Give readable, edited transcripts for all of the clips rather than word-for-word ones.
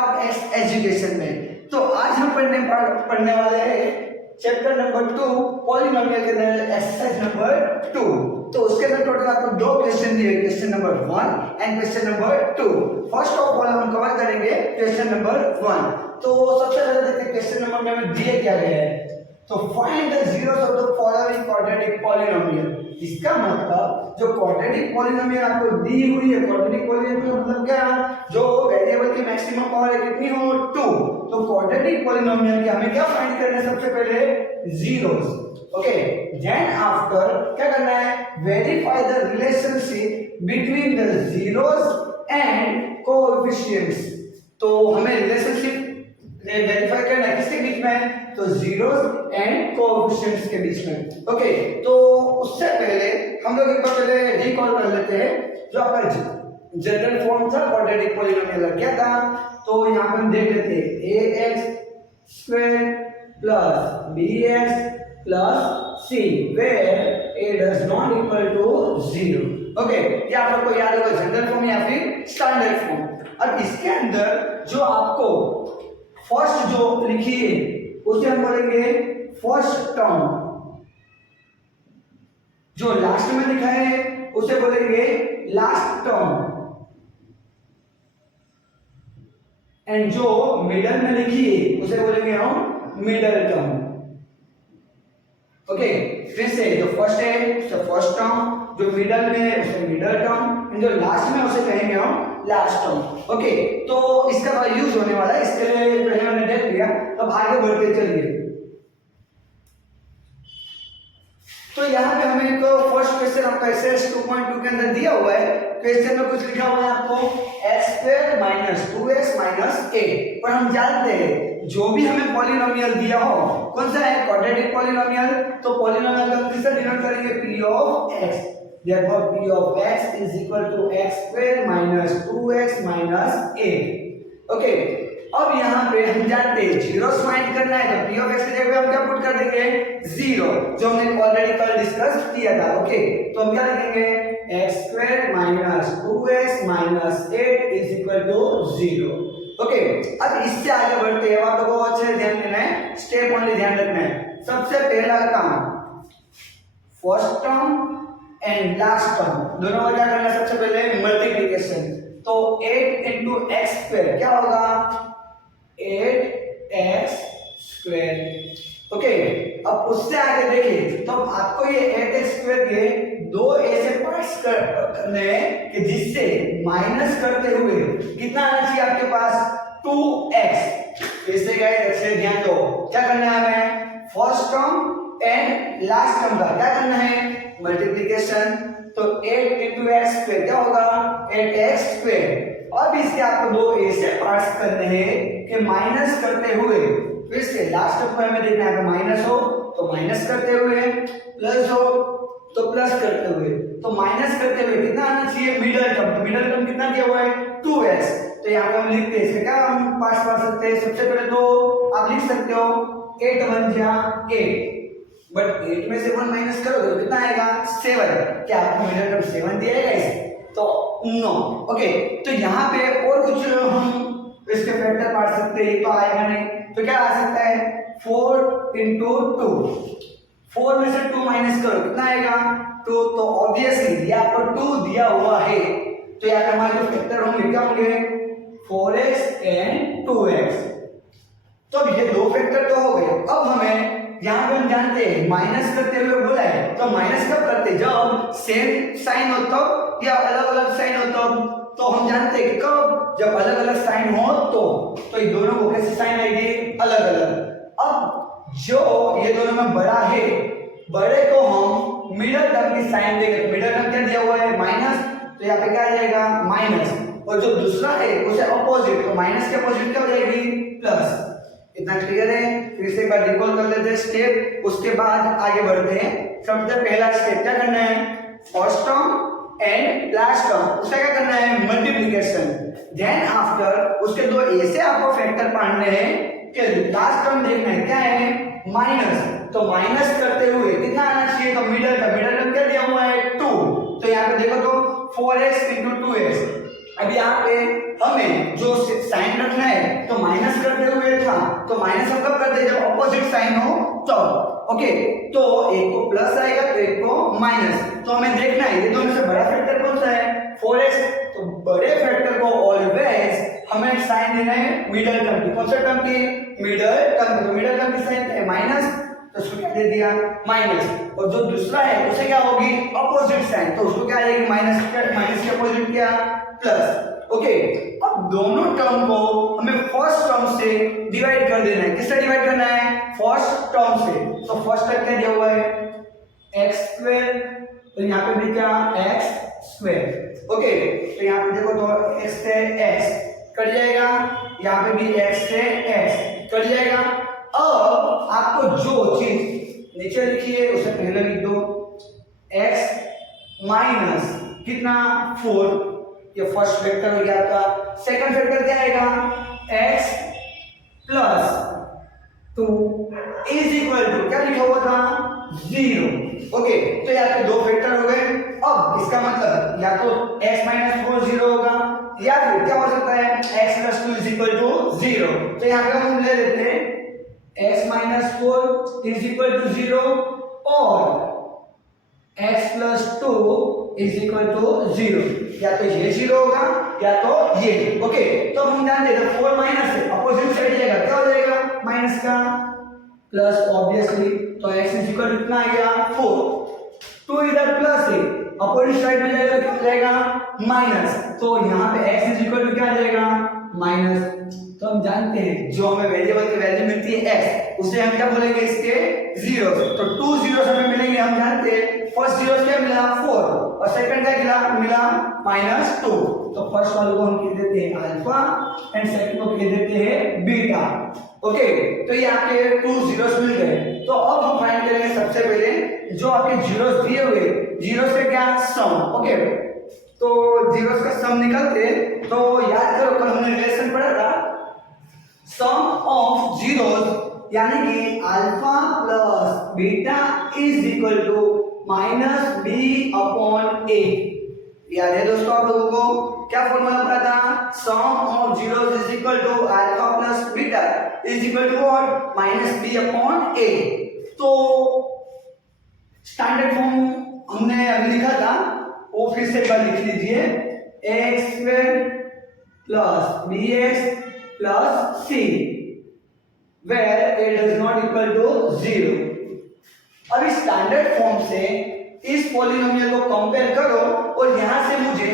Spark x education में। तो आज हम पढ़ने वाले हैं चैप्टर नंबर 2 पॉलिनोमियल के अंदर एक्सरसाइज नंबर 2। तो उसके अंदर टोटल आपको दो क्वेश्चन दिए, question number 1 and question number 2। First of all हम कवर करेंगे क्वेश्चन नंबर 1। तो सबसे पहले देखते हैं क्वेश्चन नंबर में हमें दिए क्या गया है। तो find the zeros of the following quadratic polynomial. इसका मतलब जो क्वाड्रेटिक पॉलिनोमियल आपको दी हुई है, क्वाड्रेटिक पॉलिनोमियल मतलब क्या, जो वेरिएबल की मैक्सिमम पावर है कितनी हो 2। तो क्वाड्रेटिक पॉलिनोमियल के हमें क्या फाइंड करना है, सबसे पहले जीरोस। ओके, देन आफ्टर क्या करना है, verify the relationship between the zeros and coefficients. तो हमें रिलेशनशिप वेरीफाई करना है किसके बीच में, तो जीरोस एंड कोएफिशिएंट्स के बीच में। ओके, तो उससे पहले हम लोग एक बार पहले रिकॉल कर लेते हैं जो आपका जनरल फॉर्म था क्वाड्रेटिक पॉलिनोमियल क्या था। तो यहाँ पे हम देख लेते हैं ax² plus bx plus c where a does not equal to 0। Okay, ये आप लोग को याद होगा जनरल फॉर्म या फिर स्टैंडर्ड फॉर्म। अब इसके अंदर जो आपको फर्स्ट जो लिखी है उसे हम बोलेंगे फर्स्ट टर्म, जो लास्ट में लिखा है उसे बोलेंगे लास्ट टर्म, एंड जो मिडल में लिखी है उसे बोलेंगे हम मिडल टर्म। ओके, फिर से जो फर्स्ट है उसे फर्स्ट टर्म, जो मिडल में है उसे मिडल टर्म, एंड जो लास्ट में उसे कहेंगे हम लास्ट टर्म। ओके, तो इसका यूज होने वाला है, इसके लिए पहले हमने देख लिया। अब आगे बढ़ते चलिए। तो यहाँ पे हमें एक फर्स्ट क्वेश्चन आपका एक्सरसाइज 2.2 के अंदर दिया हुआ है। क्वेश्चन में कुछ लिखा हुआ है आपको x² minus 2x minus a। पर हम जानते हैं जो भी हमें पॉलिनोमियल दिया हो, कौन सा है, क्वाड्रेटिक पॉलिनोमियल, तो पॉलिनोमियल का किससे डिनोट करेंगे, p of x। therefore p of x is equal to x² minus 2x minus a। Okay, अब यहाँ पे हम जानते हैं जीरोस फाइंड करना है, तो p of x की जगह पे हम क्या पुट कर देंगे, 0, जो हमने ऑलरेडी कल डिस्कस किया था। ओके, तो हम क्या लिखेंगे, x² minus 2x minus 8 is equal to 0। Okay, अब इससे आगे बढ़ते हैं। आप लोगों को अच्छे ध्यान देना है, स्टेप ओनली ध्यान रखना है। सबसे पहला काम first term and last term दोनों का क्या करना है, सबसे पहले मल्टीप्लिकेशन। तो 8 into x² क्या होगा, 8x²। ओके, अब उससे आगे देखिए तो आपको ये 8x² के दो ऐसे पार्ट्स करने हैं कि जिससे माइनस करते हुए कितना आना चाहिए आपके पास, 2x। इससे क्या है, ध्यान दो, क्या करना है हमें, first term and last term का क्या करना है, मल्टीप्लिकेशन। तो 8 into x² क्या होगा, 8x²। अब इसके आपको दो ऐसे पार्ट्स करने हैं कि माइनस करते हुए, फिर से लास्ट टर्म को हमें देखना है, माइनस हो तो माइनस करते हुए, प्लस हो तो प्लस करते हुए। तो माइनस करते हुए कितना आना चाहिए, मिडल टर्म। तो मिडल टर्म कितना दिया हुआ है, 2x। तो यहाँ पे हम लिखते हैं इसका क्या हम पास कर सकते हैं, सबसे पहले तो आप लिख सकते हो 8 1 जा 8, बट 8 में से 1 माइनस करोगे तो कितना आएगा, 7। क्या आपको मिडल टर्म 7 दिया है गाइस, तो नो। ओके, तो यहाँ पे और कुछ हम इसके फैक्टर पढ़ सकते हैं, तो आएगा नहीं, तो क्या आ सकता है, 4 into 2। 4 में से 2 माइनस करो कितना आएगा, 2। तो ऑब्वियसली ये आपको 2 दिया हुआ है, तो यहाँ पे हमारे जो फैक्टर होंगे क्या होंगे, 4x एंड 2x। तो ये दो फैक्टर तो हो गए। अब हमें यहाँ पे हम जानते हैं माइनस करते हुए बोला है, तो माइनस कब करते, जब सेम साइन हो तब या अलग अलग साइन हो तब। तो हम जानते हैं कि कब, जब अलग अलग साइन हो तो ये दोनों को कैसे साइन आएगी, अलग अलग। अब जो ये दोनों में बड़ा है, बड़े को हम मिडल टर्म की साइन देंगे। तो मिडल टर्म क्या दिया हुआ है, माइनस, तो यहाँ पे क्या आ जाएगा, माइनस। और जो दूसरा है उसे अपोजिट, तो माइनस के अपोजिट क्या हो जाएगी, प्लस। इतना क्लियर है। फिर से एक बार रिकॉल कर लेते हैं स्टेप, उसके बाद आगे बढ़ते हैं। सबसे पहला स्टेप क्या करना है, first term and last term, उसका क्या करना है, मल्टीप्लिकेशन। देन आफ्टर उसके दो ऐसे आपको फैक्टर पढ़ने हैं कि लास्ट टर्म देखना है क्या है, माइनस। तो माइनस करते हुए कितना आना चाहिए, तो मिडल टर्म क्या दिया हुआ है, 2। तो यहाँ पे देखो तो 4x into 2x अब यहाँ पे हमें जो साइन रखना है तो माइनस करते हुए था, तो माइनस हम कब करते हैं जब ऑपोजिट साइन हो तो। ओके, तो एक को प्लस आएगा तो एक को माइनस, तो हमें देखना है ये दोनों से बड़ा फैक्टर कौन सा है 4x, तो बड़े फैक्टर को ऑलवेज हमें साइन देना है मिडिल टर्म की। कौन सा टर्म की? Middle term. तो मिडिल टर्म की साइन है माइनस, तो उसको क्या दे दिया माइनस, और जो दूसरा है उसे क्या होगी अपोजिट साइन, तो उसको क्या आएगी माइनस के अपोजिट क्या प्लस। ओके, अब दोनों टर्म को हमें फर्स्ट टर्म से डिवाइड कर देना है। किससे डिवाइड करना है? फर्स्ट टर्म से। तो फर्स्ट टर्म क्या दिया हुआ है x स्क्वायर, तो यहाँ पे भी क्या x स्क्वायर। ओके, तो यहाँ पे देखो तो x से x कट जाएगा, यहाँ पे भी x से x कट जाएगा। अब आपको जो चीज नीचे लिखी है उसे पहले लिख दो, x माइनस कितना 4, ये फर्स्ट वेक्टर हो गया आपका। सेकंड वेक्टर क्या आएगा x plus 2 is equal to क्या लिखा हुआ था 0। ओके, तो यहाँ पे दो वेक्टर हो गए। अब इसका मतलब या तो x माइनस 4 0 होगा, या फिर क्या हो सकता है x plus 2 is equal to 0। तो यहाँ पे हम ले लेते हैं x minus 4 is equal to 0 और x plus 2 is equal to 0, या तो ये 0 होगा या तो ये। ओके, तो हम जानते हैं 4 माइनस है अपोजिट साइड जाएगा, क्या हो जाएगा माइनस का प्लस ऑब्वियसली, तो x इज इक्वल टू कितना आ गया 4, 2 इधर प्लस है अपोजिट साइड में जाएगा क्या हो जाएगा माइनस, तो यहाँ पे x इज इक्वल टू क्या आ जाएगा माइनस। तो हम जानते हैं जो हमें वेरिएबल की वैल्यू मिलती है x, उसे हम क्या बोलेंगे इसके जीरो। तो 2 जीरोस हमें मिलेंगे, हम जानते हैं फर्स्ट जीरो क्या मिला 4 और सेकंड क्या मिला माइनस 2। तो फर्स्ट वाले को हम कह देते हैं अल्फा एंड सेकंड को कह देते हैं बीटा। ओके, तो ये आपके 2 जीरोस मिल गए। तो अब हम फाइंड करेंगे सबसे पहले जो आपके जीरोस दिए हुए, जीरोस का क्या सम। ओके, तो जीरोस का सम निकालते हैं। तो याद करो कल हमने रिलेशन पढ़ा था सम ऑफ जीरोस यानी कि alpha plus beta is equal to minus b upon a. याद है दोस्तों आप लोगों को क्या फॉर्मूला पढ़ा था sum of zeros is equal to alpha plus beta is equal to what minus b upon a. तो स्टैंडर्ड फॉर्म हमने अभी लिखा था वो फिर से एक बार लिख लीजिए, x square plus b x plus c where a does not equal to 0। अब इस स्टैंडर्ड फॉर्म से इस पॉलिनोमियल को कंपेयर करो और यहां से मुझे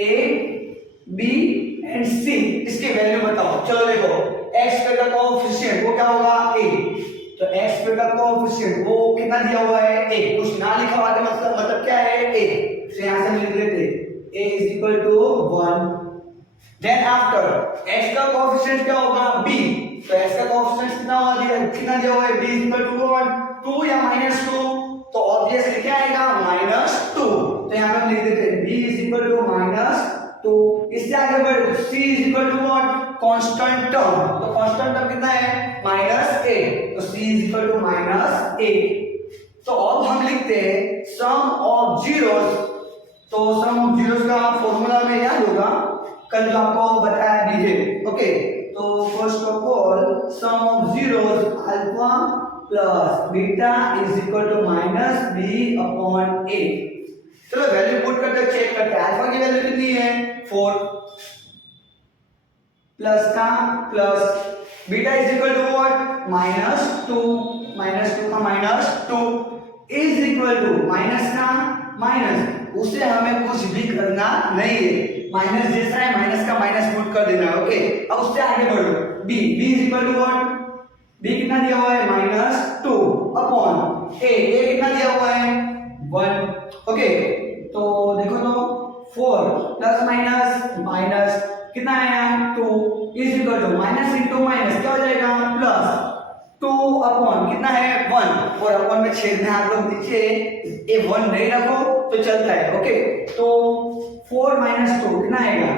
a b एंड c इसकी वैल्यू बताओ। चलो देखो x का कोएफिशिएंट वो क्या होगा a, तो x का कोएफिशिएंट वो कितना दिया हुआ है a, कुछ ना लिखा हुआ है मतलब क्या है a, तो यहां से हम लिख लेते a is equal to 1। Then after x का कोएफिशिएंट क्या होगा b, तो x का कोएफिशिएंट कितना दिया हुआ है b इज इक्वल टू 2 या -2, तो ऑब्वियसली क्या आएगा -2। तो यहां पे हम लिख देते हैं b इज इक्वल टू -2। इससे आगे बढ़ c is equal to what constant term, तो कांस्टेंट टर्म कितना है -8, तो c इज इक्वल टू -8। तो अब हम लिखते हैं सम ऑफ जीरोस। तो सम ऑफ जीरोस का फार्मूला में याद होगा कल जो आपको बताया भी है। ओके, तो first of all sum of zeros alpha plus beta is equal to minus b upon a. चलो वैल्यू पुट करके चेक करते हैं। अल्फा की वैल्यू कितनी है 4 प्लस का plus beta is equal to what -2 का -2 इज इक्वल टू माइनस का माइनस, उसे हमें कुछ भी करना नहीं है, माइनस जैसा है माइनस का माइनस पुट कर देना है। ओके, अब उससे आगे बढ़ो b is equal to what, b कितना दिया हुआ है -2 अपॉन a कितना दिया हुआ है 1। ओके, तो देखो तो 4 प्लस माइनस कितना आया 2 is equal to minus into minus क्या हो जाएगा प्लस 2 अपॉन कितना है 1, और अपॉन में छेद में आप लोग नीचे ए 1 नहीं रखो तो चलता है। ओके, तो 4 - 2 कितना आएगा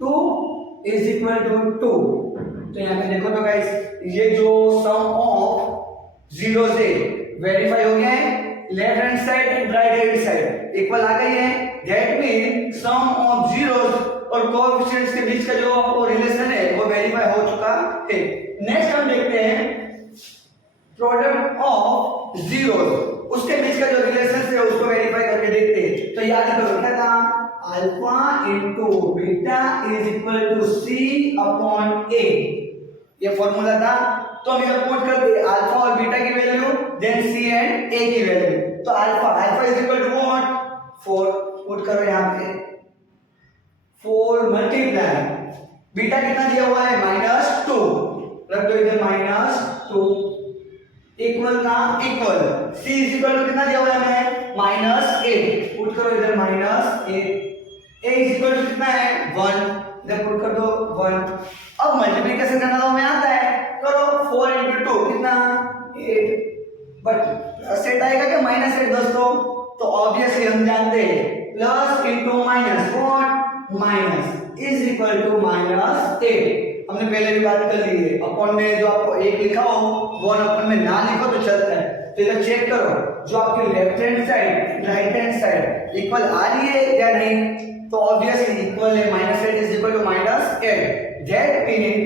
2 इज इक्वल टू 2। तो यहाँ पे देखो तो गाइस ये जो सम ऑफ जीरो से वेरीफाई हो गया है, left hand side and right hand side equal आ गई है। That mean sum of zeros और ओके, नेक्स्ट हम देखते हैं प्रोडक्ट ऑफ जीरोस, उसके बीच का जो रिलेशन है उसको वेरीफाई करके देखते हैं। तो याद करो क्या था, alpha into beta is equal to c upon a, ये फॉर्मूला था। तो हम इधर पुट करते हैं अल्फा और बीटा की value, then c and a की वैल्यू। तो alpha is equal to what, 4, put करो यहां पे 4 मल्टीप्लाई बीटा कितना दिया हुआ है -2, रख दो इधर -2 इक्वल का equal c is equal to कितना दिया हुआ है हमें -8, पुट करो इधर -8, a इज इक्वल टू कितना है 1, इधर पुट कर दो 1। अब मल्टीप्लिकेशन करना तो हमें आता है, करो 4 into 2 कितना 8, बट सेट आएगा क्या -8 दोस्तों, तो ऑब्वियसली हम जानते हैं plus into minus what minus is equal to -8, हमने पहले भी बात कर ली है। अपॉन में जो आपको 1 लिखा हो वो अपॉन में ना लिखो तो चलता है। तो इधर चेक करो जो आपकी left hand side right hand side equal आ रही है या नहीं, तो ऑब्वियसली इक्वल है, -8 is equal to -8, that meaning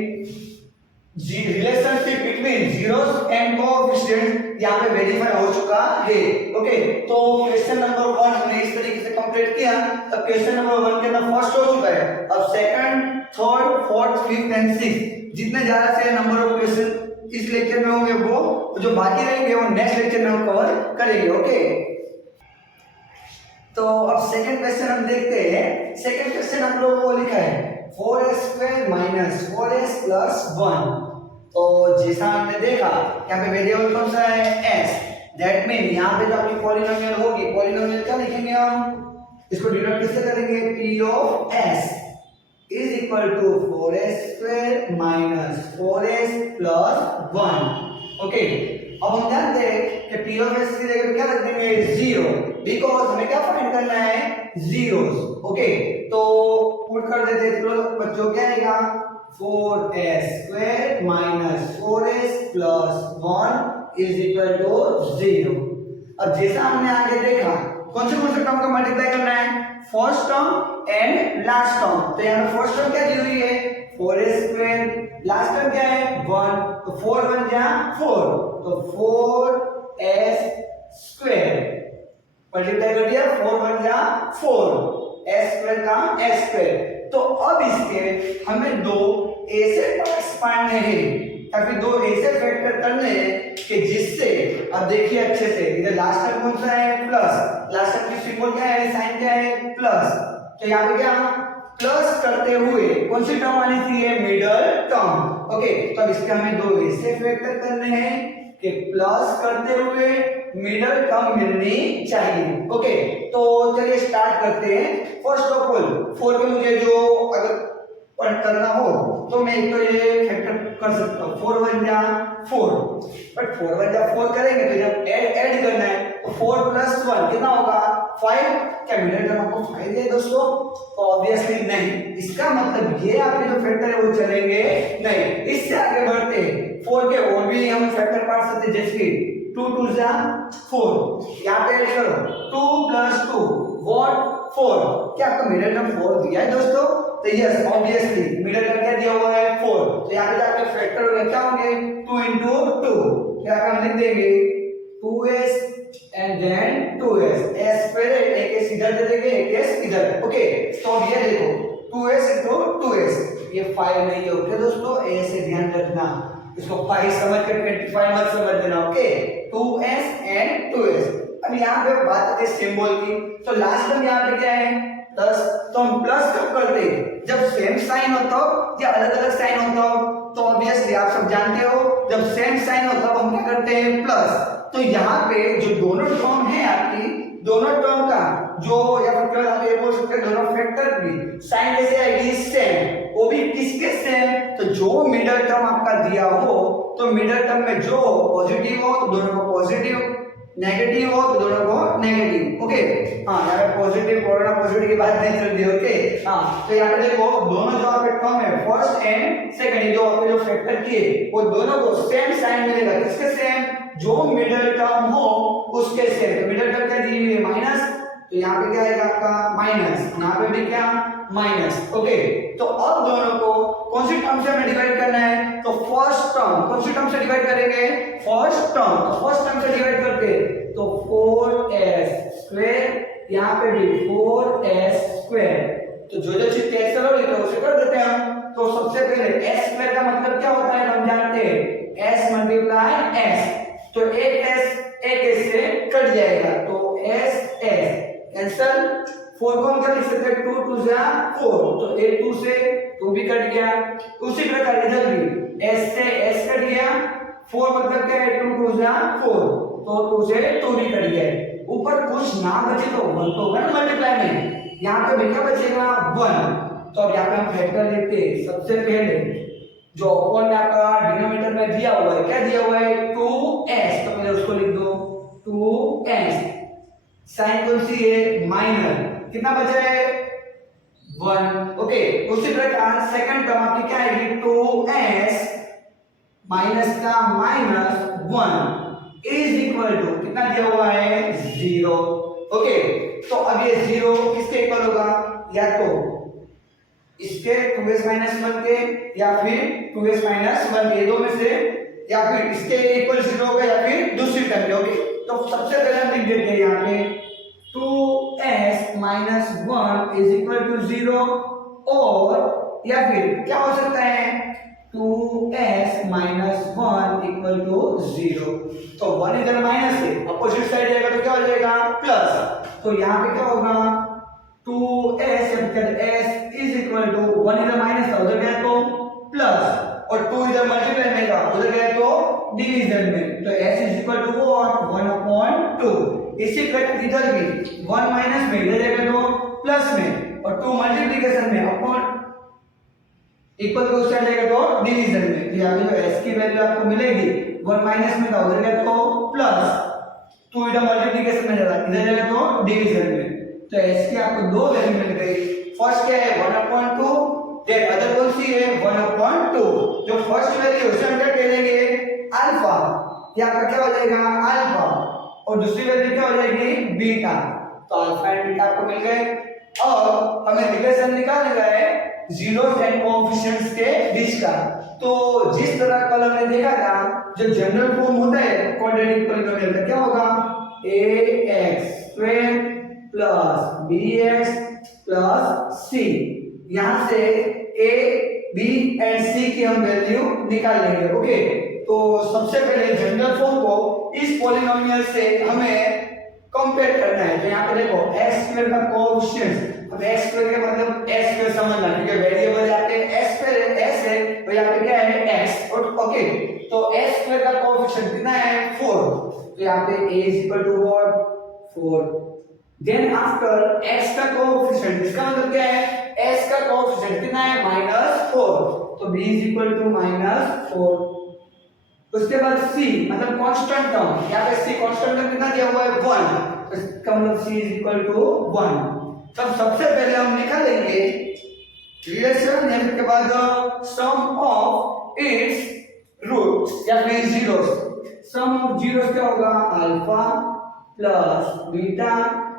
relationship between zeros and coefficient यहां पे वेरीफाई हो चुका है। ओके, तो क्वेश्चन नंबर 1 हमने इस तरीके से कंप्लीट किया। अब क्वेश्चन नंबर 1 के अंदर फर्स्ट हो चुका है, अब second, third, fourth, fifth and sixth जितने ज्यादा से नंबर ऑफ क्वेश्चन इस लेक्चर में होंगे वो जो बाकी रहेंगे वो नेक्स्ट लेक्चर में हम कवर करेंगे। ओके, तो अब सेकंड क्वेश्चन हम देखते हैं। सेकंड क्वेश्चन हम लोगों को लिखा है 4s² - 4s + 1। तो जैसा हमने देखा यहाँ पे वेरिएबल कौन सा है s, दैट मीन यहाँ पे जो आपकी पॉलिनोमियल होगी, पॉलिनोमियल क्या लिखेंगे हम, इसको डिनोट किससे करेंगे, p of s is equal to 4s² - 4s + 1। Okay, अब हम जानते हैं कि p ऑफ s की जगह क्या रख देंगे 0, बिकॉज़ हमें क्या फाइंड करना है जीरोस। ओके, तो पुट कर देते हैं, तो बच्चों क्या आएगा 4s² - 4s + 1 is equal to 0। अब जैसा हमने आगे देखा कौन से टर्म का मल्टीप्लाई करना है, first term and last term. तो यहाँ पे फर्स्ट टर्म क्या दी हुई है 4s², लास्ट टर्म क्या है 1, तो 4 1 जा 4, तो 4s² मल्टीप्लाई कर दिया, 4 1 जा 4, s² का s²। तो अब इसके हमें दो ऐसे पार्ट्स पाने हैं या फिर दो ऐसे फैक्टर करने हैं कि जिससे, अब देखिए अच्छे से, इधर लास्ट टर्म कौन सा है प्लस, लास्ट टर्म की सिंबल क्या है, साइन क्या है प्लस, तो यहाँ पे क्या प्लस करते हुए कौन सी टर्म आनी चाहिए, मिडल टर्म। ओके, तो अब इसके हमें दो ऐसे फैक्टर करने हैं कि प्लस करते हुए मिडल टर्म मिलनी चाहिए। ओके, तो चलिए स्टार्ट करते हैं। फर्स्ट ऑफ ऑल 4 पे मुझे जो अगर पॉइंट करना हो तो मैं एक तो ये फैक्टर कर सकता हूँ, 4 1 जा 4, बट 4 1 जा 4 करेंगे तो जब ऐड करना है तो 4 + 1 कितना होगा 5। क्या मिडल टर्म आपको 5 है दोस्तों, तो ऑब्वियसली नहीं, इसका मतलब ये आपके जो फैक्टर है वो चलेंगे नहीं। इससे आगे बढ़ते हैं, 4 के और भी हम फैक्टर पढ़ सकते हैं, जैसे कि 2 2 जा 4, यहाँ पे ऐड करो 2 + 2 व्हाट 4। क्या आपको मिडल टर्म 4 दिया है दोस्तों, तो यस ऑब्वियसली मिडल टर्म क्या दिया हुआ है 4, तो यहाँ पे जाके फैक्टर हो गया, क्या होंगे 2 * 2, क्या हम लिख देंगे 2s and then 2s, s पे एक s इधर दे देंगे एक s इधर। ओके, तो अब ये देखो 2s * 2s, ये 5 नहीं है। ओके दोस्तों, a से ध्यान रखना, इसको 5 समझ के 25 मत समझ देना। Okay, 2s and 2s। अब यहाँ पे बात आती है सिंबल की, तो लास्ट टर्म यहाँ पे क्या है प्लस, तो हम प्लस कब करते हैं जब सेम साइन होता हो या अलग अलग साइन होता हो, तो ऑब्वियसली आप सब जानते हो जब सेम साइन होता हो हम क्या करते हैं प्लस। तो यहाँ पे जो दोनों टर्म है आपकी, दोनों टर्म का जो या फिर आप ये बोल सकते हैं दोनों फैक्टर की साइन कैसे आएगी सेम, वो भी किसके सेम, तो जो मिडल टर्म आपका दिया हो तो मिडल टर्म में जो पॉजिटिव हो तो दोनों को पॉजिटिव, नेगेटिव हो तो दोनों को नेगेटिव। ओके, हाँ यहाँ पे पॉजिटिव कोरोना पॉजिटिव की बात नहीं चल रही। ओके, हाँ तो यहाँ पे देखो दोनों जो आपके टर्म है फर्स्ट एंड सेकंड, जो आपके जो फैक्टर किए वो दोनों को सेम साइन मिलेगा, किसके सेम, जो मिडल टर्म हो उसके सेम। तो मिडल टर्म क्या दी हुई है माइनस, तो यहाँ पे क्या आएगा आपका माइनस, यहाँ पे भी क्या माइनस। ओके, तो अब दोनों को कौन सी टर्म से हमें डिवाइड करना है? तो फर्स्ट टर्म, कौन सी टर्म से डिवाइड करेंगे? First term. तो फर्स्ट टर्म से डिवाइड करके तो 4s स्क्वायर, यहाँ पे भी 4s स्क्वायर। तो जो जो चीज कैंसिल हो रही है उसे कर देते हैं हम। तो सबसे पहले s स्क्वायर का मतलब क्या होता है हम जानते हैं, s मल्टीप्लाई s। तो एक s से कट जाएगा तो s कैंसिल। 4 को हम क्या लिख सकते हैं? 2 2 जा 4, तो एक 2 से 2 भी कट गया। उसी प्रकार इधर भी s से s कट गया, 4 मतलब क्या है? 2 2 जा 4, तो 2 से 2 भी कट गया। ऊपर कुछ ना बचे तो 1 तो होगा ना मल्टीप्लाई में, यहाँ पे भी क्या बचेगा? 1। तो अब यहाँ पे हम फैक्टर लिखते हैं। सबसे पहले जो अपॉन आपका डिनोमिनेटर में दिया हुआ है, क्या दिया हुआ है? 2s, तो पहले उसको लिख दो 2s। साइन कौन सी है? माइनर। कितना बचा है? 1। ओके, उसी प्रकार सेकंड टर्म आपकी क्या आएगी? 2s माइनस का माइनस 1 इज इक्वल टू कितना दिया हुआ है? 0। ओके, तो अब ये 0 किसके इक्वल होगा? या तो इसके 2s माइनस 1 के, या फिर 2s माइनस 1 के, दो में से, या फिर इसके इक्वल 0 होगा, या फिर दूसरी टर्म। ओके, तो सबसे पहले हम लिख देते हैं यहाँ पे 2s minus 1 is equal to 0, और या फिर क्या हो सकता है? 2s minus 1 equal to 0। तो 1 इधर माइनस है, अपोजिट साइड जाएगा तो क्या हो जाएगा? प्लस। तो यहाँ पे क्या होगा? 2s s is equal to 1 इधर माइनस था, उधर गया तो प्लस, और 2 इधर मल्टीप्लाई में था, उधर गया तो डिवीजन में। तो s is equal to what? 1/2। इसी प्रकार इधर भी 1 माइनस में, इधर जाएगा तो प्लस में, और 2 मल्टीप्लिकेशन में अपॉन इक्वल टू साइड जाएगा तो डिवीजन में। तो यहाँ पे जो s की वैल्यू आपको मिलेगी 1 माइनस में था, उधर गया तो प्लस, 2 इधर मल्टीप्लिकेशन में जाएगा, इधर जाएगा तो डिवीजन में। तो s की आपको दो वैल्यू मिल गई। फर्स्ट क्या है? 1/2, देन अदर कौन सी है? 1/2। जो फर्स्ट वैल्यू उसे हम क्या कह देंगे? अल्फा। ये आपका क्या हो जाएगा? अल्फा, और दूसरी वैल्यू क्या हो जाएगी? बीटा। तो अल्फा एंड बीटा आपको मिल गए। और हमें रिलेशन निकालना है जीरोस एंड कोएफिशिएंट्स के बीच का। तो जिस तरह कल हमने देखा था, जो जनरल फॉर्म होता है क्वाड्रेटिक पॉलीनोमियल का, क्या होगा? ax² plus bx plus c। यहां से a b एंड c की हम वैल्यू निकाल लेंगे। ओके, तो सबसे पहले जनरल फॉर्म को इस पॉलीनोमियल से हमें कंपेयर करना है। तो यहाँ पे देखो x² का कोएफिशिएंट, अब x² के मतलब x² समझना, क्योंकि वेरिएबल यहाँ पे s है, तो यहाँ पे क्या है? x। ओके, तो x² का कोएफिशिएंट कितना है? 4। तो यहाँ पे a is equal to what? 4। Then after x का कोएफिशिएंट, इसका मतलब क्या है? s का कोएफिशिएंट कितना है? -4, तो b is equal to -4। उसके बाद c मतलब कांस्टेंट टर्म, यहाँ पे c कांस्टेंट टर्म कितना दिया हुआ है? 1, तो इसका मतलब c is equal to 1। तब सबसे पहले हम निकालेंगे रिलेशन, या फिर के बाद सम ऑफ इट्स रूट्स या फिर जीरोस। सम ऑफ जीरोस क्या होगा? Alpha plus beta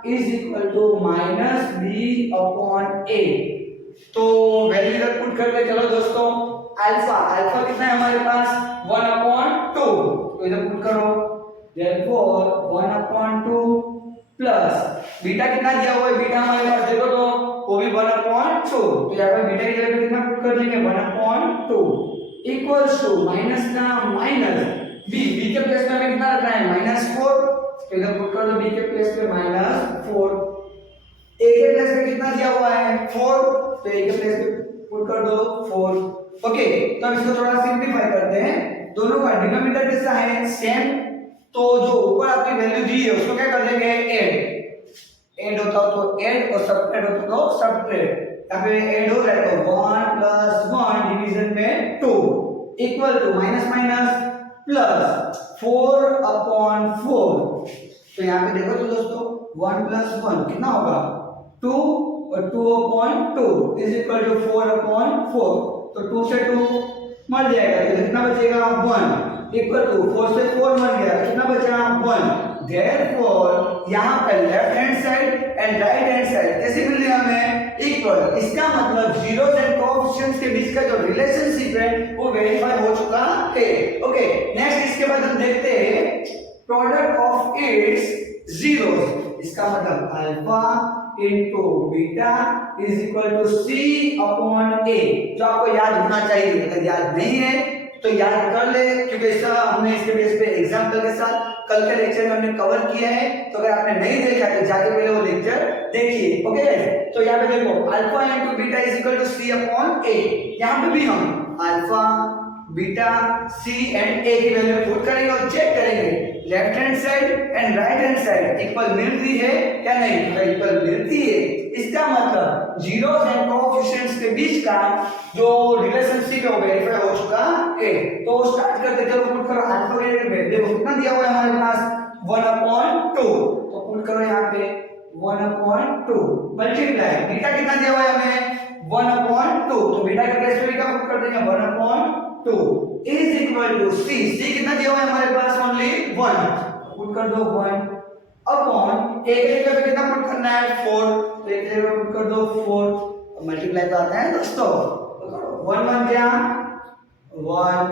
is equal to minus b upon a. तो वैल्यू इधर पुट करके चलो दोस्तों, अल्फा कितना है हमारे पास? 1/2, तो इधर पुट करो, देयरफॉर 1/2 प्लस बीटा कितना दिया हुआ है? बीटा हमारे पास देखो तो वो भी 1/2, तो यहाँ पे बीटा की जगह कितना पुट कर देंगे? 1/2 इक्वल्स टू माइनस का माइनस बी के प्लेस में हमें कितना रखना है? -4, तो इधर पुट कर दो b के प्लेस पे -4। a के प्लेस पे कितना दिया हुआ है? 4, तो a के प्लेस पे पुट कर दो 4। ओके, तो अब इसको थोड़ा सिंपलीफाई करते हैं। दोनों का डिनोमिनेटर कैसा है? सेम। तो जो ऊपर आपकी वैल्यू दी है उसको क्या कर देंगे? ऐड होता हो तो ऐड, और सब्ट्रैक्ट होता तो सब्ट्रैक्ट। यहाँ पे ऐड हो रहा है तो 1 + 1 डिवीजन में 2 equal to minus minus plus 4/4। तो यहाँ पे देखो तो दोस्तों 1 + 1 कितना होगा? 2, और 2/2 इज इक्वल टू 4/4। तो 2 से 2 मर जाएगा, तो कितना बचेगा? 1 इक्वल टू 4 से 4 मर गया, कितना बचा? 1। देयरफॉर यहाँ पे left hand side and right hand side कैसे मिल रही है हमें इक्वल। इसका मतलब जीरोस एंड कोएफिशिएंट्स के बीच का जो रिलेशनशिप है वो वेरीफाई हो चुका है। ओके नेक्स्ट इसके बाद हम देखते हैं प्रोडक्ट ऑफ इट्स जीरोस। इसका मतलब alpha into beta is equal to c upon a, जो आपको याद होना चाहिए। अगर याद नहीं है तो याद कर ले, क्योंकि इसका हमने इसके बेस पे एग्जांपल के साथ कल के लेक्चर में हमने कवर किया है। तो अगर आपने नहीं देखा तो जाके पहले वो लेक्चर देखिए। ओके तो यहाँ पे देखो alpha into beta is equal to c upon a. यहाँ पे भी हम alpha beta c and a की वैल्यू पुट करेंगे और चेक करेंगे left hand side and right hand side equal मिल रही है या नहीं। अगर इक्वल मिलती है इसका मतलब जीरोस एंड कोएफिशिएंट्स के बीच का जो रिलेशनशिप है वो वेरीफाई हो चुका है। तो स्टार्ट करते हैं, चलो पुट करो अल्फा वैल्यू में देखो कितना दिया हुआ है हमारे पास 1/2। तो पुट करो यहाँ पे 1/2 मल्टीप्लाई बीटा कितना दिया हुआ है हमें 1/2। तो बीटा का केस में क्या पुट कर देंगे 1/2 is equal to c. C कितना दिया हुआ है हमारे पास ओनली 1, पुट कर दो 1 अपॉन एक जगह पे कितना पुट करना है 4, तो एक जगह पुट कर दो 4। मल्टीप्लाई तो आता है दोस्तों, तो करो 1 1 जा 1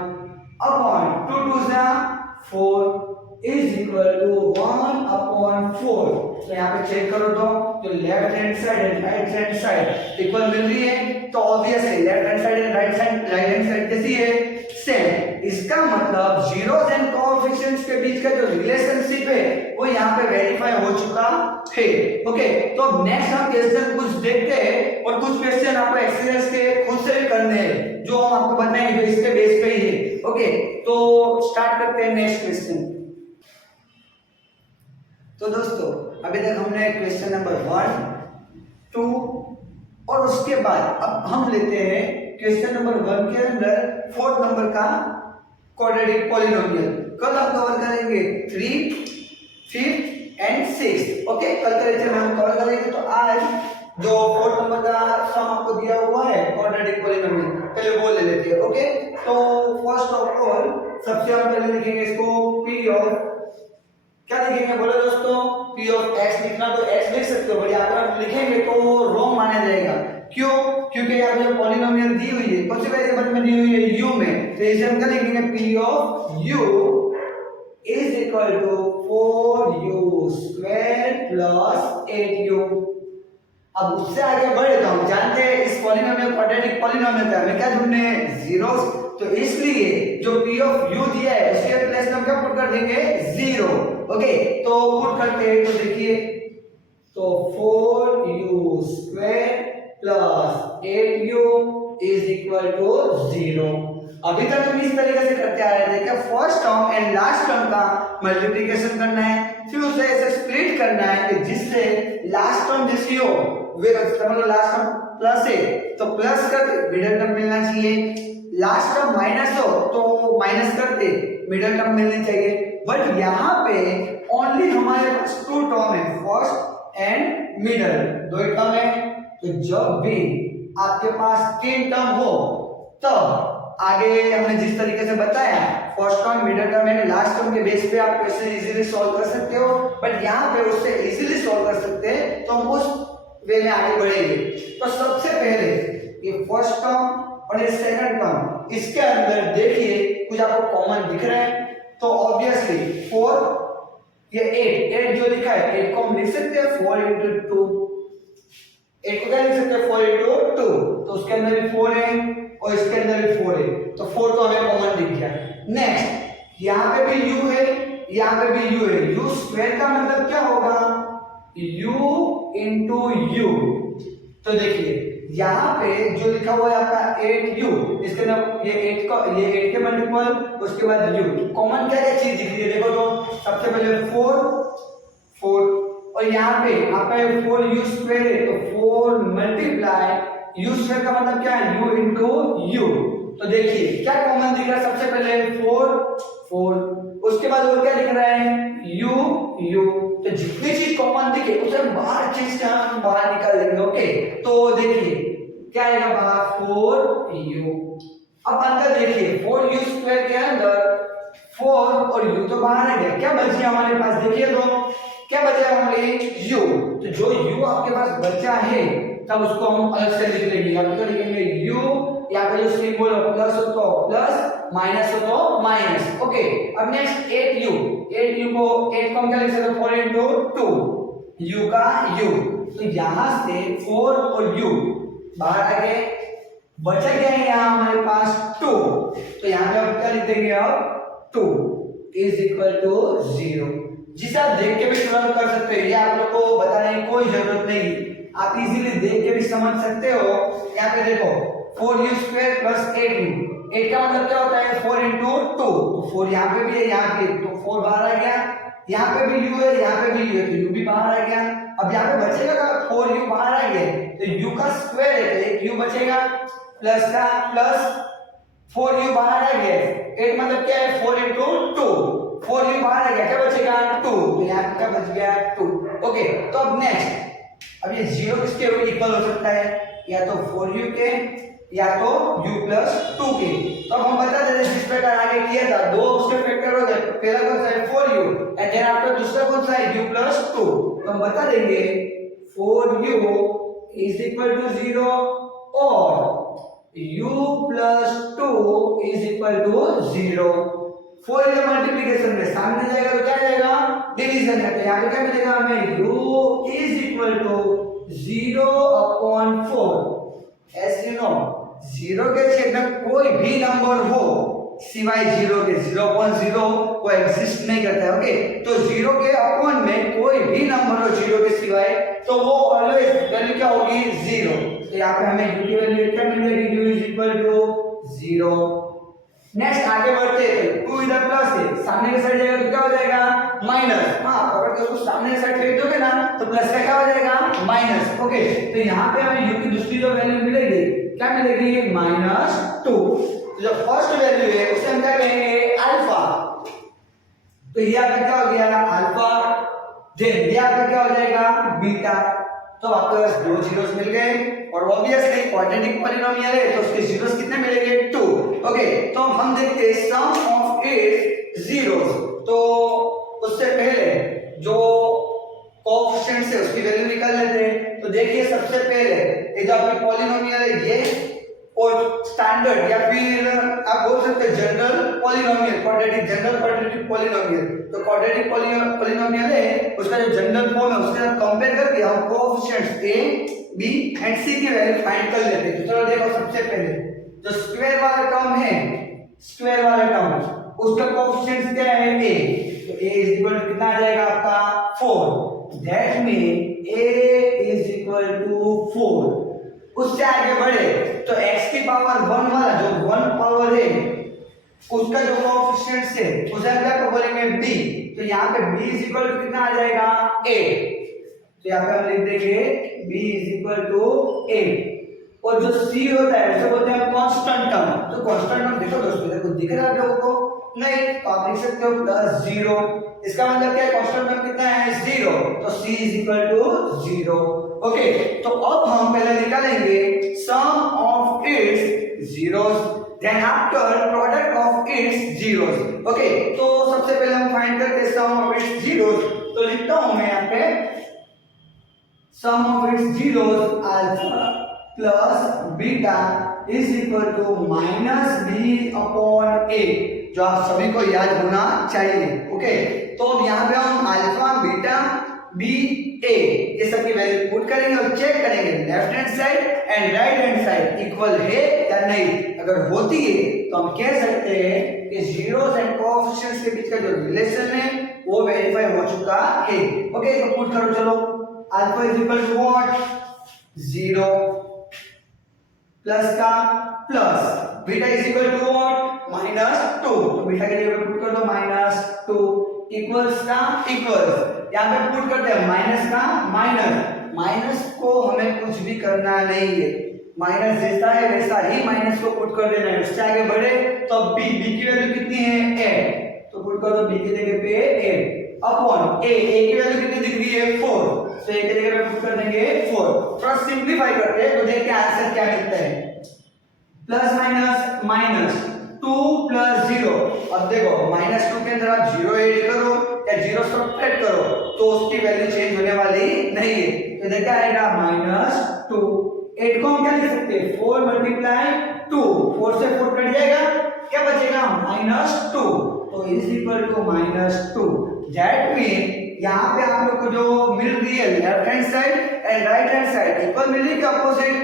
अपॉन 2 2 जा 4 इज इक्वल टू 1/4। तो यहाँ पे चेक करो तो left hand side and right hand side equal मिल रही है। तो obviously left hand side and right hand side कैसी है सेम। इसका मतलब जीरोस एंड कोएफिशिएंट्स के बीच का जो रिलेशनशिप है वो यहाँ पे वेरीफाई हो चुका है। ओके तो अब नेक्स्ट हम क्वेश्चन कुछ देखते हैं और कुछ क्वेश्चन आपको एक्सरसाइज के खुद से भी करने हैं जो हम आपको बताएंगे जो इसके बेस पे ही है। ओके तो स्टार्ट करते हैं नेक्स्ट क्वेश्चन। तो दोस्तों अभी तक हमने क्वेश्चन नंबर 1 2 और उसके बाद अब हम लेते हैं क्वेश्चन नंबर 1 के अंदर 4th नंबर का क्वाड्रेटिक पॉलिनोमियल। कल हम कवर करेंगे 3 5th एंड 6th। ओके कल का लेक्चर में हम कवर करेंगे। तो आज जो 4th नंबर का सम आपको दिया हुआ है क्वाड्रेटिक पॉलिनोमियल पहले वो ले लेते हैं। ओके तो फर्स्ट ऑफ ऑल सबसे हम पहले लिखेंगे इसको p ऑफ क्या लिखेंगे बोलो दोस्तों p ऑफ x। लिखना तो x लिख सकते हो बट यहाँ पर हम लिखेंगे तो रॉन्ग माना जाएगा। क्यों? क्योंकि यहाँ पे जो पॉलिनोमियल दी हुई है कौन से वेरिएबल में दी हुई है u में, तो इसे हम क्या लिखेंगे p of u is equal to 4u² plus 8u। अब उससे आगे बढ़े तो हम जानते हैं इस पॉलिनोमियल क्वाड्रेटिक पॉलिनोमियल का हमें क्या ढूंढने हैं जीरोस। तो इसलिए जो p ऑफ u दिया है उसके प्लेस में हम क्या पुट कर देंगे 0। ओके तो पुट करते हैं तो देखिए तो 4u² plus 8u is equal to 0। अभी तक हम इस तरीके से करते आ रहे थे कि first term and last term का मल्टीप्लिकेशन करना है, फिर उसे ऐसे स्प्लिट करना है कि जिससे लास्ट टर्म जैसी हो वे मतलब लास्ट टर्म प्लस है तो प्लस करके मिडिल टर्म मिलना चाहिए, लास्ट टर्म माइनस हो तो माइनस करके मिडिल टर्म मिलनी चाहिए। बट यहाँ पे ओनली हमारे पास 2 टर्म है फर्स्ट एंड मिडिल, 2 टर्म है। तो जब भी आपके पास 3 टर्म हो तब आगे हमने जिस तरीके से बताया first term middle term and last term के बेस पे आप क्वेश्चन इजीली सॉल्व कर सकते हो। बट यहाँ पे उससे इजीली सॉल्व कर सकते हैं तो हम उस वे में आगे बढ़ेंगे। तो सबसे पहले ये फर्स्ट टर्म और ये सेकंड टर्म इसके अंदर देखिए कुछ आपको कॉमन दिख रहा है। तो ऑब्वियसली 4 ये 8 जो लिखा है 8 को हम लिख सकते हैं 4 × 2। 8 को क्या लिख सकते हैं 4 × 2, तो उसके अंदर भी 4 है और इसके अंदर भी 4 है तो 4 तो हमें कॉमन दिख गया। नेक्स्ट यहाँ पे भी u है यहाँ पे भी u है। u² का मतलब क्या होगा u × u। तो देखिए यहाँ पे जो लिखा हुआ है आपका 8u इसके अंदर ये 8 के मल्टीपल उसके बाद u कॉमन क्या क्या चीज दिख रही है देखो। तो सबसे पहले 4 और यहाँ पे आपका 4u² है तो 4 मल्टीप्लाई u² का मतलब क्या है u × u। तो देखिए क्या कॉमन दिख रहा है सबसे पहले 4 उसके बाद और क्या दिख रहा है u। तो जितनी चीज कॉमन दिखे उसे बाहर चीज का हम बाहर निकाल लेंगे। ओके तो देखिए क्या आएगा बाहर 4u। अब अंदर देखिए 4u² के अंदर 4 और u तो बाहर आ गया, क्या बच गया हमारे पास देखिए तो क्या बचा हमारे u। तो जो u आपके पास बचा है तब उसको हम अलग से लिख लेंगे, या तो लिखेंगे u, यहाँ पे जो सिंबल प्लस हो तो प्लस, माइनस हो तो माइनस। ओके, अब नेक्स्ट 8u को 8 को हम क्या लिख सकते हैं 4 into 2 u का u। तो यहाँ से 4 और u बाहर आ गए, बचा क्या है यहाँ हमारे पास 2। तो यहाँ पे आप क्या लिख देंगे अब 2 इज इक्वल टू 0, जिसे आप देख के भी तुरंत कर सकते हो, ये आप लोग को बताने की कोई जरूरत नहीं, आप इजीली देख के भी समझ सकते हो। यहाँ पे देखो 4u स्क्वायर प्लस 8u, 8 का मतलब क्या होता है 4 into 2, तो 4 यहाँ पे भी है यहाँ पे, तो 4 बाहर आ गया, यहाँ पे भी u है यहाँ पे भी u है तो u भी बाहर आ गया। अब यहाँ पे बचेगा का 4u बाहर आ गया तो u का स्क्वायर है तो एक u बचेगा, प्लस का प्लस 4u बाहर आ गया, 8 मतलब क्या है 4 into 2, 4u बाहर आ गया, क्या बचेगा 2, तो यहाँ पे क्या बच गया 2। ओके, तो अब नेक्स्ट, अब ये 0 किसके इक्वल हो सकता है, या तो 4u के या तो u plus 2 के। तो अब हम बता देते हैं जिस प्रकार आगे किया था, दो उसके फैक्टर हो गए, पहला कौन सा है 4u एंड देन आफ्टर दूसरा कौन सा है u plus 2। तो हम बता देंगे 4u is equal to 0 और u plus 2 is equal to 0। 4 इधर मल्टीप्लिकेशन में सामने जाएगा तो क्या जाएगा डिवीजन में, तो यहाँ पे क्या मिलेगा हमें u is equal to 0 upon 4। as you know 0 के छेद में कोई भी नंबर हो सिवाय 0 के 0.0 वो एग्जिस्ट नहीं करता है। ओके, तो 0 के अपॉन में कोई भी नंबर हो 0 के सिवाय तो वो ऑलवेज वैल्यू क्या होगी 0। तो यहाँ पे हमें u की वैल्यू क्या मिलेगी u is equal to 0। Next आगे बढ़ते हैं, 2 इधर प्लस है, सामने के साइड जाएगा तो क्या हो जाएगा माइनस। हाँ, अगर उसको सामने के साइड फेंक दोगे ना तो प्लस का क्या हो जाएगा माइनस। ओके, तो यहाँ पे हमें u की दूसरी जो वैल्यू मिलेगी क्या मिलेगी -2। तो जो फर्स्ट वैल्यू है उसे हम क्या कहेंगे अल्फा। तो ये आपका क्या हो गया अल्फा, देन ये आपका क्या हो जाएगा बीटा। तो आपके पास दो जीरोस मिल गए और ऑब्वियसली क्वाड्रेटिक पॉलिनोमियल है तो उसके जीरोस कितने मिलेंगे 2। ओके, तो हम देखते हैं सम ऑफ इट्स जीरोस। तो उससे पहले जो कोएफिशिएंट्स है उसकी वैल्यू निकाल लेते हैं। तो देखिए सबसे पहले ये जो आपकी पॉलिनोमियल है ये और स्टैंडर्ड या फिर आप बोल सकते हैं general polynomial, quadratic general quadratic polynomial. तो क्वाड्रेटिक पॉलिनोमियल है उसका जो जनरल फॉर्म है उसके साथ कंपेयर करके हम coefficients a b and c की वैल्यू फाइंड कर लेते हैं। तो चलो देखो सबसे पहले जो स्क्वायर वाला टर्म है, स्क्वायर वाला टर्म उसका कोएफिशिएंट्स क्या है a। तो a इज इक्वल टू कितना आ जाएगा आपका 4, that mean a is equal to 4। उससे आगे बढ़े तो x की पावर 1 वाला जो 1 पावर है उसका जो कोएफिशिएंट्स है उसे हम क्या बोलेंगे b। तो यहाँ पे b इज इक्वल टू कितना आ जाएगा 8। तो यहाँ पे हम लिख देंगे b इज इक्वल टू 8। और जो c होता है उसे बोलते हैं कांस्टेंट टर्म। तो कांस्टेंट टर्म देखो दोस्तों, देखो दिख रहा है आप लोगों को नहीं, तो आप लिख सकते हो +0। इसका मतलब क्या है कांस्टेंट टर्म कितना है 0, तो c is equal to 0। Okay, तो अब हम पहले निकालेंगे sum of its zeros then after product of its zeros. Okay, तो सबसे पहले हम फाइंड करते हैं सम ऑफ इट्स जीरोस। तो लिखता हूं मैं यहाँ पे sum of its zeros alpha plus beta is equal to -b upon a, जो आप सभी को याद होना चाहिए। ओके, तो अब यहाँ पे हम अल्फा बीटा b a ये सब की वैल्यू पुट करेंगे और चेक करेंगे left hand side and right hand side equal है या नहीं। अगर होती है तो हम कह सकते हैं कि जीरोस एंड कोएफिशिएंट्स के बीच का जो रिलेशन है वो वेरीफाई हो चुका है। ओके, तो पुट करो चलो, alpha is equal to what 0 plus का plus, beta is equal to what -2। तो बीटा की जगह पुट कर दो -2 इक्वल्स का इक्वल्स, यहाँ पे पुट करते हैं माइनस का माइनस। माइनस को हमें कुछ भी करना नहीं है, माइनस जैसा है वैसा ही माइनस को पुट कर देना है। उससे आगे बढ़े तो b की वैल्यू कितनी है 8, तो पुट कर दो b की जगह पे 8 अपॉन a की वैल्यू कितनी दिख रही है 4, तो a की जगह पे पुट कर देंगे 4। थोड़ा सिंपलीफाई करते हैं तो देखते हैं आंसर क्या मिलता है। Plus minus minus 2 plus 0। अब देखो -2 के अंदर आप 0 ऐड करो या 0 सब्ट्रैक्ट करो तो उसकी वैल्यू चेंज होने वाली नहीं है। तो देखा आएगा -2। 8 को हम क्या लिख सकते हैं 4 मल्टीप्लाई 2, 4 से 4 कट जाएगा, क्या बचेगा -2। तो is equal to -2। That mean यहाँ पे आप लोग को जो मिल रही है left hand side and right hand side equal मिल रही है कि अपोजिट?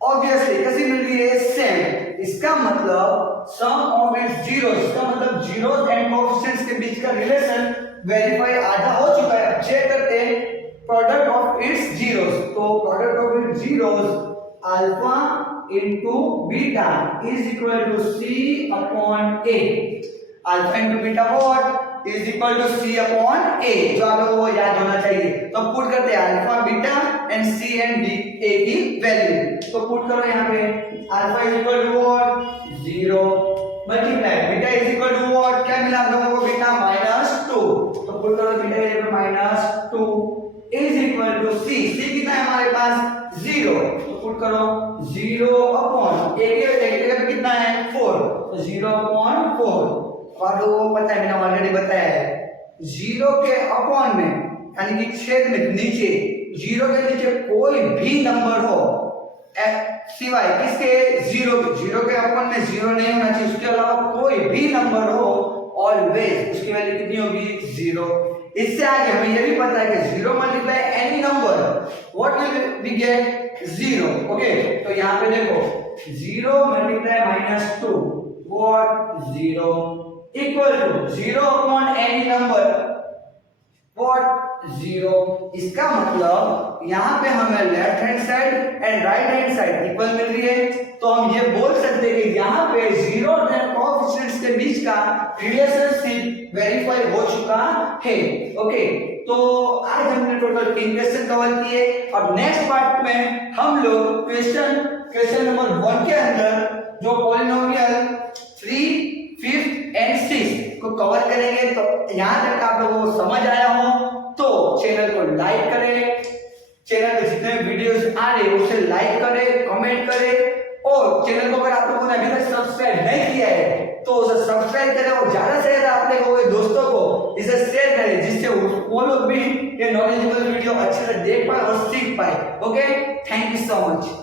ऑब्वियसली कैसी मिल रही है? सेम। इसका मतलब सम ऑफ इट्स जीरोस, इसका मतलब जीरोस एंड कोएफिशिएंट्स के बीच का रिलेशन वेरीफाई आधा हो चुका है। अब चेक करते हैं प्रोडक्ट ऑफ इट्स जीरोस। तो product of its zeros alpha into beta is equal to c upon a. Alpha into beta what is equal to c upon a, जो आप लोगों को याद होना चाहिए। तो पुट करते हैं alpha beta and c and b a की वैल्यू। तो पुट करो यहाँ पे alpha is equal to what 0 multiply beta is equal to what, क्या मिला हम लोगों को बीटा -2। तो पुट करो beta is equal to -2 is equal to c. C कितना है हमारे पास 0। तो पुट करो 0 अपॉन ए के जगह पे कितना है 4, तो 0 अपॉन 4। आप लोगों को पता है मैंने ऑलरेडी बताया है 0 के अपॉन में यानी कि छेद में नीचे 0 के नीचे कोई भी नंबर हो सिवाय किसके 0 के अपॉन में 0 नहीं होना चाहिए, उसके अलावा कोई भी नंबर हो ऑलवेज उसकी वैल्यू कितनी होगी 0। इससे आगे हमें यह भी पता है कि 0 multiply any number what will we get 0। Okay तो यहाँ पे देखो 0 multiply -2 what 0 equal to 0 upon any number what 0। इसका मतलब यहाँ पे हमें left hand side and right hand side equal मिल रही है। तो हम ये बोल सकते हैं कि यहाँ पे जीरो एंड कोएफिशिएंट्स के बीच का रिलेशनशिप वेरीफाई हो चुका है। ओके तो आज हमने टोटल 3 क्वेश्चन कवर किए। अब नेक्स्ट पार्ट में हम लोग क्वेश्चन नंबर 1 के अंदर जो पॉलिनोमियल 3, 5th एंड 6th को कवर करेंगे। तो यहाँ तक आप लोगों को समझ आया हो तो चैनल को लाइक करें, चैनल पे जितने वीडियोस आ रहे हैं उसे लाइक करें, कमेंट करें और चैनल को अगर आप लोगों ने अभी तक सब्सक्राइब नहीं किया है तो उसे सब्सक्राइब करें और ज्यादा से ज्यादा अपने दोस्तों को इसे शेयर करें जिससे वो लोग भी ये नॉलेजेबल वीडियो अच्छे से देख पाए और सीख पाए। Okay thank you so much.